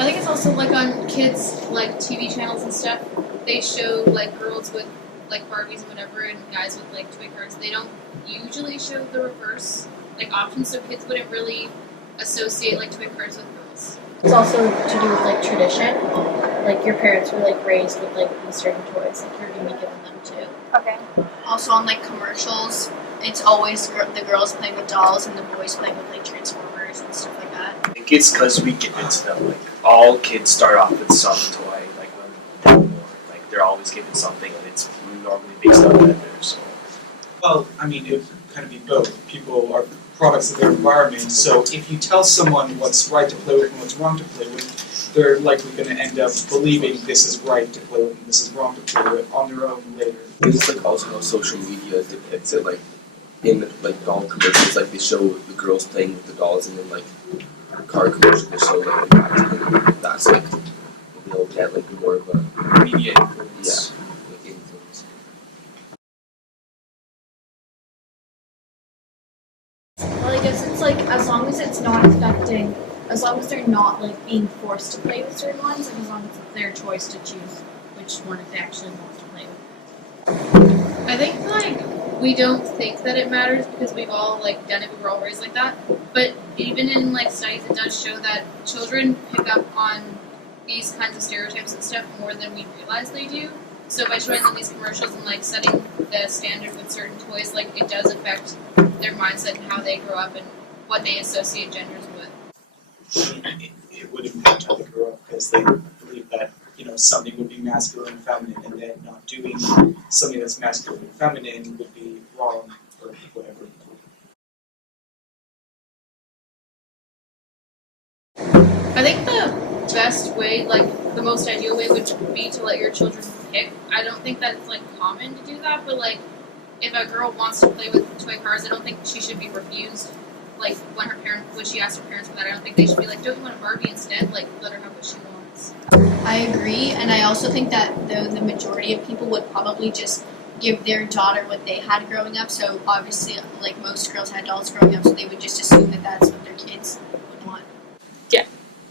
I think it's also like on kids like TV channels and stuff. They show like girls with like Barbies and whatever, and guys with like toy cars. They don't usually show the reverse like options, so kids wouldn't really associate like toy cars with girls. It's also to do with like tradition. Like your parents were like raised with like these certain toys, like you're gonna be given them too. Okay. Also on like commercials, it's always the girls playing with dolls and the boys playing with like Transformers and stuff like that. I think it's because we give it to them. Like all kids start off with some toy. Like when they're born, like they're always given something, and it's normally based on gender. So. Well, I mean, it would kind of be both. People are products of their environment, so if you tell someone what's right to play with and what's wrong to play with, they're likely going to end up believing this is right to play with and this is wrong to play with on their own later. It's like also how social media depicts it, like in like doll commercials, like they show the girls playing with the dolls, and then like car commercials they show like the guys playing with it. That's like they'll get like more of a Media influence. like influence. Well, I guess it's like as long as it's not affecting, as long as they're not like being forced to play with certain ones, and as long as it's their choice to choose which one if they actually want to play with. I think like we don't think that it matters because we've all like done it. We were all raised like that. But even in like studies, it does show that children pick up on these kinds of stereotypes and stuff more than we realize they do. So by showing them these commercials and like setting the standard with certain toys, like it does affect their mindset and how they grow up and what they associate genders with. It would impact how they grow up because they believe that something would be masculine and feminine, and then not doing something that's masculine and feminine would be wrong or whatever. I think the best way, like the most ideal way, would be to let your children pick. I don't think that it's like common to do that, but like if a girl wants to play with toy cars, I don't think she should be refused. Like when she asks her parents for that, I don't think they should be like, "Don't you want a Barbie instead?" Like let her have what she wants. I agree, and I also think that the majority of people would probably just give their daughter what they had growing up. So obviously, like most girls had dolls growing up, so they would just assume that that's what their kids would want.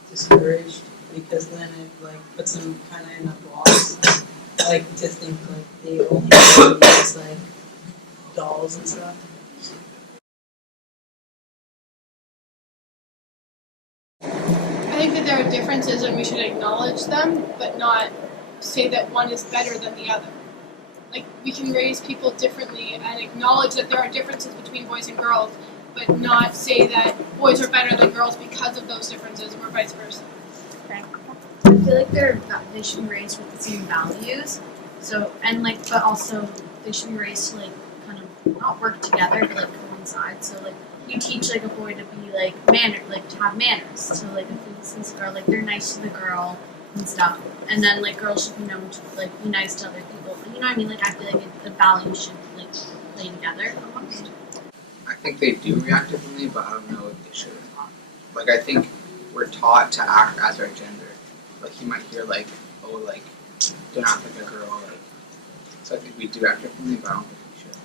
Discouraged because then it like puts them kind of in a box, like to think like they only use like dolls and stuff. I think that there are differences and we should acknowledge them, but not say that one is better than the other. Like, we can raise people differently and acknowledge that there are differences between boys and girls, but not say that boys are better than girls because of those differences or vice versa. Okay. I feel like they should be raised with the same values. So but also they should be raised to like kind of not work together, but like coincide. So like you teach like a boy to be like to have manners. So like if this is a girl, like they're nice to the girl and stuff, and then like girls should be known to like be nice to other people. You know what I mean? Like I feel like the values should like play together almost. I think they do react differently, but I don't know if they should or not. Like, I think we're taught to act as our gender. Like, you might hear, like, oh, like, don't act like a girl. Like, so I think we do act differently, but I don't think we should.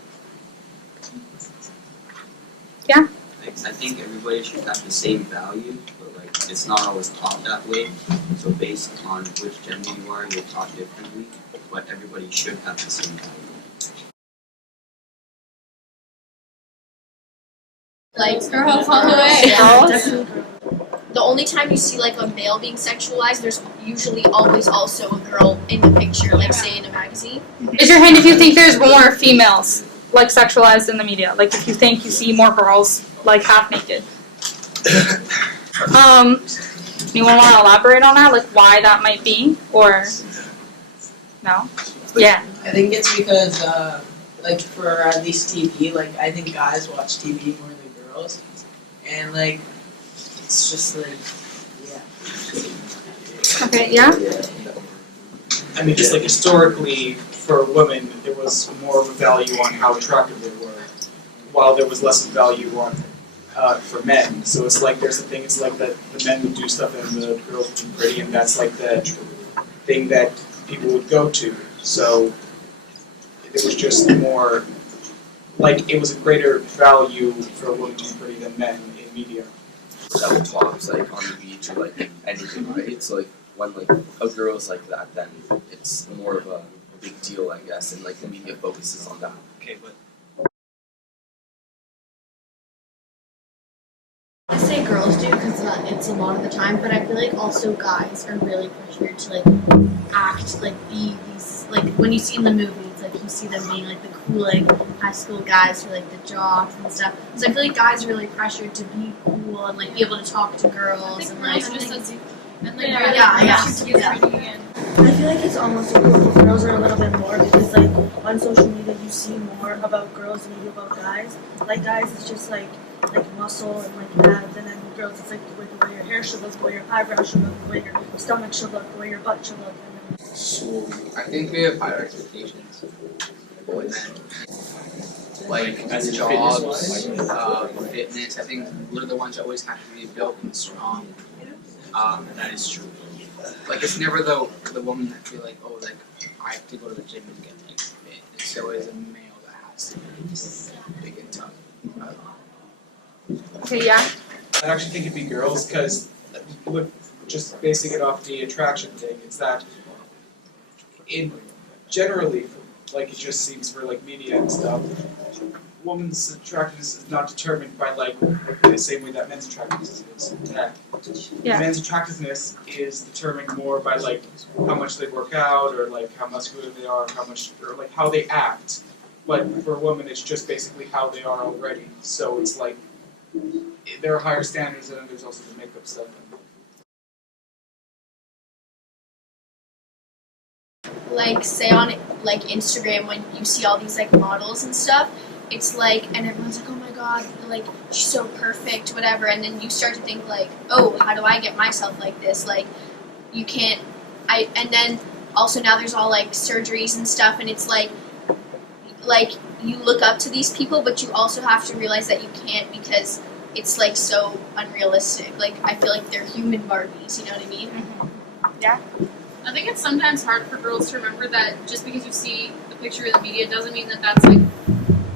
Yeah. I think everybody should have the same values, but, like, it's not always taught that way. So based on which gender you are, you're taught differently, but everybody should have the same values. Like Girls all the way. definitely. The only time you see like a male being sexualized, there's usually always also a girl in the picture, like say in a magazine. Raise your hand if you think there's more females like sexualized in the media. Like if you think you see more girls like half naked. Anyone want to elaborate on that? Like why that might be, or no? Yeah. I think it's because like for at least TV, like I think guys watch TV more than girls, and like it's just like yeah. Okay. Yeah. I mean, just like historically, for women, there was more of a value on how attractive they were, while there was less value on for men. So it's like there's a thing. It's like that the men would do stuff and the girls would be pretty, and that's like the thing that people would go to. So it was just more like it was a greater value for a woman to be pretty than men in media. double tops like on the beach or like anything, right? So like when like a girl's like that, then it's more of a big deal, I guess, and like the media focuses on that. Okay, but I say girls do because it's a lot of the time, but I feel like also guys are really pressured to like act like be these like when you see in the movies, like you see them being like the cool like high school guys who are like the jocks and stuff. So I feel like guys are really pressured to be cool and like be able to talk to girls and like girls just as and like yeah. to get ready and I feel like it's almost equal because girls are a little bit more because like on social media you see more about girls than you do about guys. Like guys it's just like muscle and like abs, and then girls it's like the way your hair should look, the way your eyebrows should look, the way your stomach should look, the way your butt should look. And then So I think we have higher expectations for men. Like as in jobs, fitness-wise? fitness. I think we're the ones that always have to be built and strong. that is true. Like it's never the woman that feel like, oh, like I have to go to the gym and get like fit. It's always a male that has to be big and tough. Okay, yeah. I actually think it'd be girls because, just basing it off the attraction thing, it's that in generally, like it just seems for like media and stuff, woman's attractiveness is not determined by like the same way that men's attractiveness is. Yeah. Men's attractiveness is determined more by like how much they work out or like how muscular they are, how much or like how they act. But for a woman, it's just basically how they are already. So it's like there are higher standards, and then there's also the makeup stuff. Like say on like Instagram when you see all these like models and stuff, it's like and everyone's like, oh my god, like she's so perfect, whatever, and then you start to think like, oh, how do I get myself like this? Like you can't and then also now there's all like surgeries and stuff, and it's like you look up to these people, but you also have to realize that you can't because it's like so unrealistic. Like I feel like they're human Barbies, you know what I mean? Yeah. I think it's sometimes hard for girls to remember that just because you see the picture in the media doesn't mean that that's like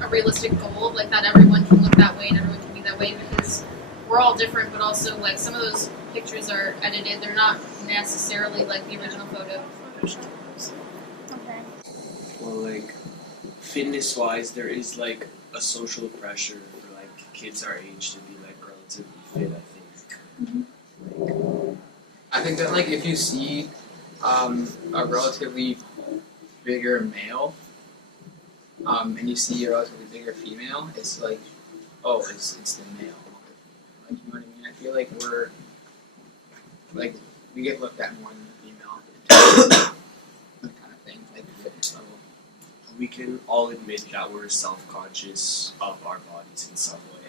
a realistic goal, like that everyone can look that way and everyone can be that way, because we're all different, but also like some of those pictures are edited, they're not necessarily like the original photo. Okay. Well, like fitness-wise, there is like a social pressure for like kids our age to be like relatively fit. I think. I think that like if you see a relatively bigger male, and you see a relatively bigger female, it's like, oh, it's the male. Like, you know what I mean? I feel like we get looked at more than the female. That kind of thing, like the fitness level. We can all admit that we're self-conscious of our bodies in some way.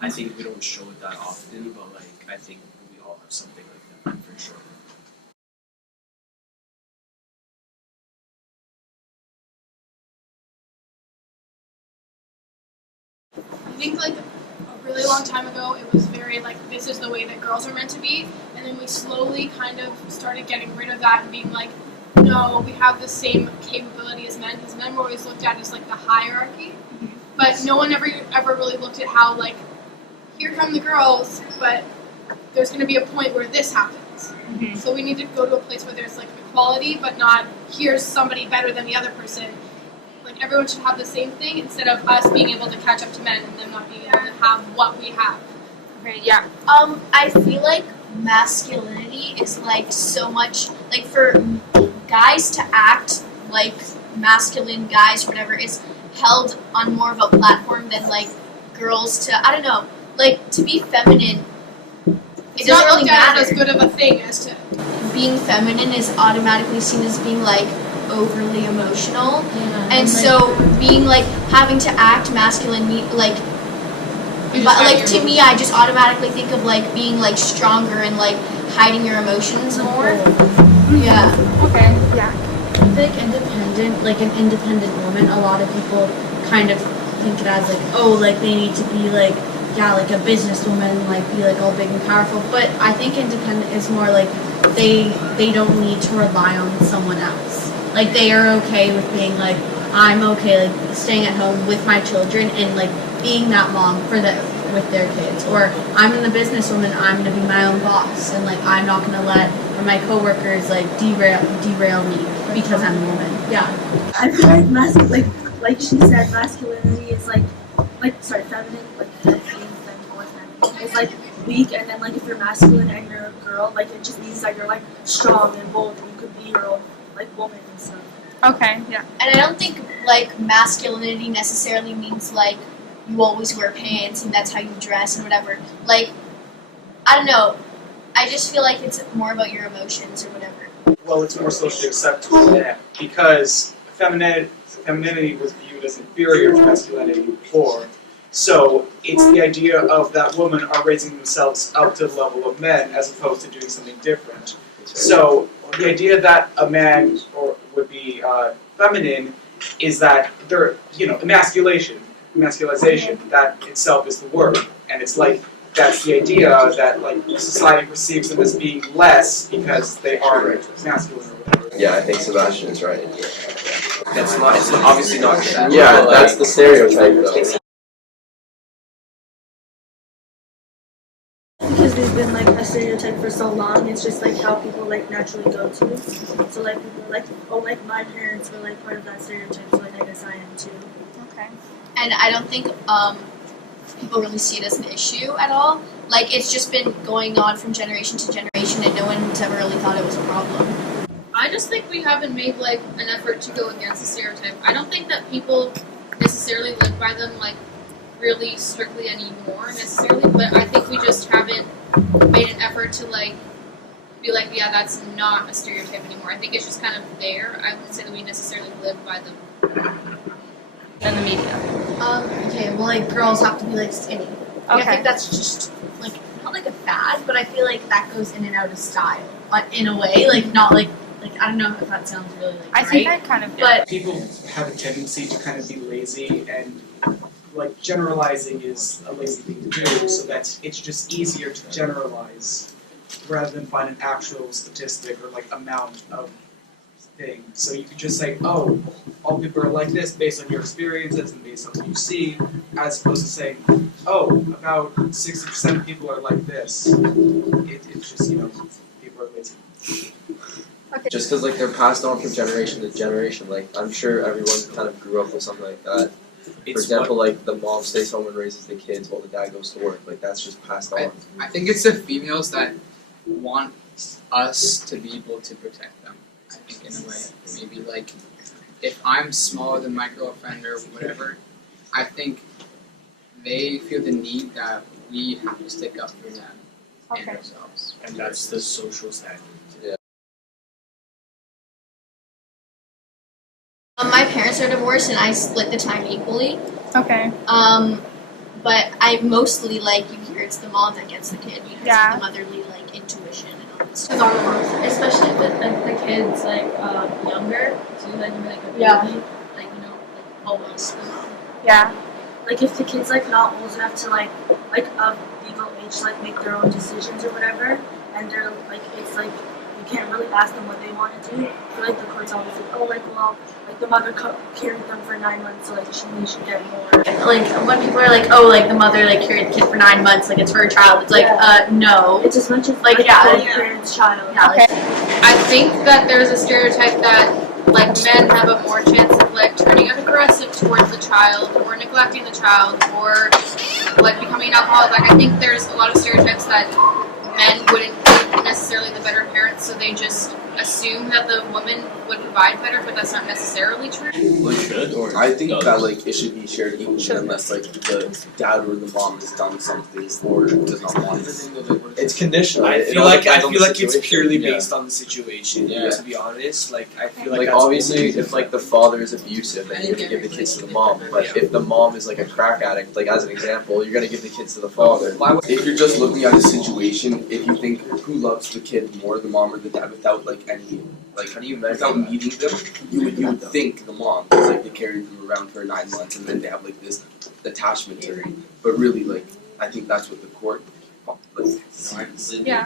I think we don't show it that often, but like I think we all have something like that for sure. I think like a really long time ago, it was very like this is the way that girls are meant to be, and then we slowly kind of started getting rid of that and being like, no, we have the same capability as men, because men were always looked at as like the hierarchy, but no one ever really looked at how like here come the girls, but there's going to be a point where this happens. So we need to go to a place where there's like equality, but not here's somebody better than the other person. Like everyone should have the same thing instead of us being able to catch up to men and them not being able to have what we have. Okay, yeah. I feel like masculinity is like so much like for guys to act like masculine guys or whatever is held on more of a platform than like girls to, I don't know, like to be feminine. It's It doesn't not really looked at as matter. good of a thing as to Being feminine is automatically seen as being like overly emotional, and so being like having to act masculine, like, but like to me, I just automatically think of like being like stronger and like hiding your emotions more. Yeah. Okay, yeah. Like like an independent woman, a lot of people kind of think it as like, oh, like they need to be like, yeah, like a businesswoman, like be like all big and powerful. But I think independent is more like they don't need to rely on someone else. Like they are okay with being like, I'm okay like staying at home with my children and like being that mom for with their kids, or I'm the businesswoman, I'm gonna be my own boss, and like I'm not gonna let my coworkers like derail me because I'm a woman. Yeah. I feel like she said, masculinity is feminine, it's like weak, and then like if you're masculine and you're a girl, like it just means that you're like strong and bold, and you could be your own like woman and stuff. Okay, yeah. And I don't think like masculinity necessarily means like you always wear pants and that's how you dress and whatever. Like, I don't know. I just feel like it's more about your emotions or whatever. Well, it's more socially acceptable now because femininity was viewed as inferior to masculinity before. So it's the idea of that women are raising themselves up to the level of men as opposed to doing something different. So the idea that a man would be feminine is that they're, emasculization, that itself is the word. And it's like, that's the idea that like society perceives them as being less because they are masculine or whatever. Yeah, I think Sebastian is right. It's obviously not true. Yeah, but, that's the stereotype though. Because there's been like a stereotype for so long, it's just like how people like naturally go to. So like people like, oh, like my parents were like part of that stereotype, so like I guess I am too. Okay. And I don't think people really see it as an issue at all. Like, it's just been going on from generation to generation, and no one's ever really thought it was a problem. I just think we haven't made like an effort to go against the stereotype. I don't think that people necessarily live by them like really strictly anymore necessarily, but I think we just haven't made an effort to like be like, yeah, that's not a stereotype anymore. I think it's just kind of there. I wouldn't say that we necessarily live by them. In the media. Okay, well, like girls have to be like skinny. Like, I Okay. think that's just like not like a fad, but I feel like that goes in and out of style, in a way. Like not like I don't know if that sounds really like I right. think I kind of But People have a tendency to kind of be lazy, and like generalizing is a lazy thing to do, so that it's just easier to generalize rather than find an actual statistic or like amount of thing. So you could just say, oh, all people are like this based on your experiences and based on what you see, as opposed to saying, oh, about 60% of people are like this. It's just, people are lazy. Just because like they're passed on from generation to generation, like I'm sure everyone kind of grew up with something like that. For example, like the mom stays home and raises the kids while the dad goes to work. Like that's just passed on. I think it's the females that want us to be able to protect them. I think in a way, maybe like if I'm smaller than my girlfriend or whatever, I think they feel the need that we have to stick up for them and Okay. ourselves. And that's the social standard. My parents are divorced, and I split the time equally. Okay. But I mostly like you hear it's the mom that gets the kid because Yeah. of the motherly like intuition and all that stuff. it's our fault. Especially if the kid's like younger, so like you're like a baby, Yeah. like Almost. Yeah. Like if the kid's like not old enough to like of legal age to like make their own decisions or whatever, and they're like it's like you can't really ask them what they want to do. I feel like the court's always like, oh, like well, like the mother carried them for 9 months, so like they should get more. Like when people are like, oh, like the mother like carried the kid for 9 months, like it's her child. It's like, no. It's as much as Like, like yeah, both yeah. parents' child. Yeah, like, I think that there's a stereotype that like men have a more chance of like turning aggressive towards the child or neglecting the child or like becoming an alcoholic. Like I think there's a lot of stereotypes that men wouldn't be necessarily the better parents, so they just assume that the woman would provide better, but that's not necessarily true. Well, should or I think that like it should be shared equally unless like the dad or the mom has done something or does not want it. It's conditional. I It feel all like depends on the it's situation. purely Yeah. based on the situation. Yeah. To be honest, like I feel like Like that's obviously, only- if like the father is abusive, then you're gonna give the kids to the mom. But if the mom is like a crack addict, like as an example, you're gonna give the kids to the father. If you're just looking at the situation, if you think who loves the kid more, the mom or the dad, without like any, like How do you measure without that? meeting them, you would think the mom, because like they carried them around for 9 months and then they have like this attachment to her. But really, like I think that's what the court like Yeah.